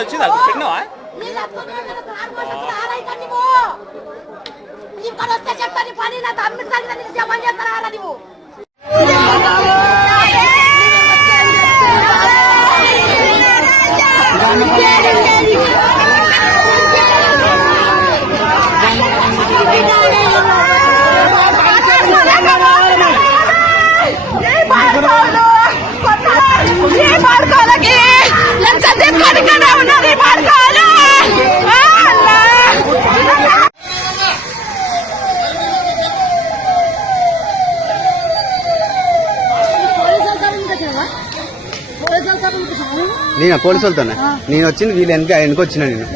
వచ్చిందా పెట్టినావా నేను పోలీసు వెళ్తాను నేను వచ్చింది వీళ్ళు వెనక వచ్చిన నేను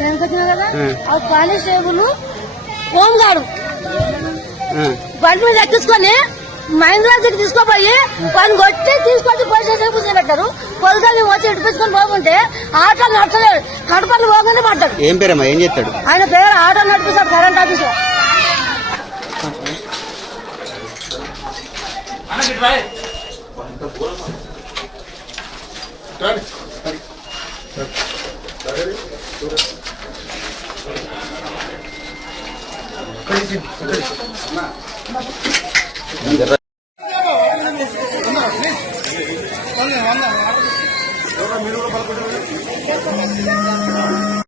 కానిస్టేబుల్ హోమ్ గార్డు బండి మీద ఎక్కించుకొని మహేంద్ర దగ్గర తీసుకోపోయి పని కొట్టి తీసుకొచ్చి పోలీస్ స్టేషన్ కూర్చోబెట్టారు. పోలీసులు వచ్చి ఇడిపించుకొని పోకుంటే ఆటో నడచలేడు, కడపల్లి పోగానే పడ్డాడు. ఏం పేరమ్మా, ఏం చేస్తాడు? ఆయన పేరు ఆటో నడిపిస్తాడు, కరెంట్ ఆఫీస్.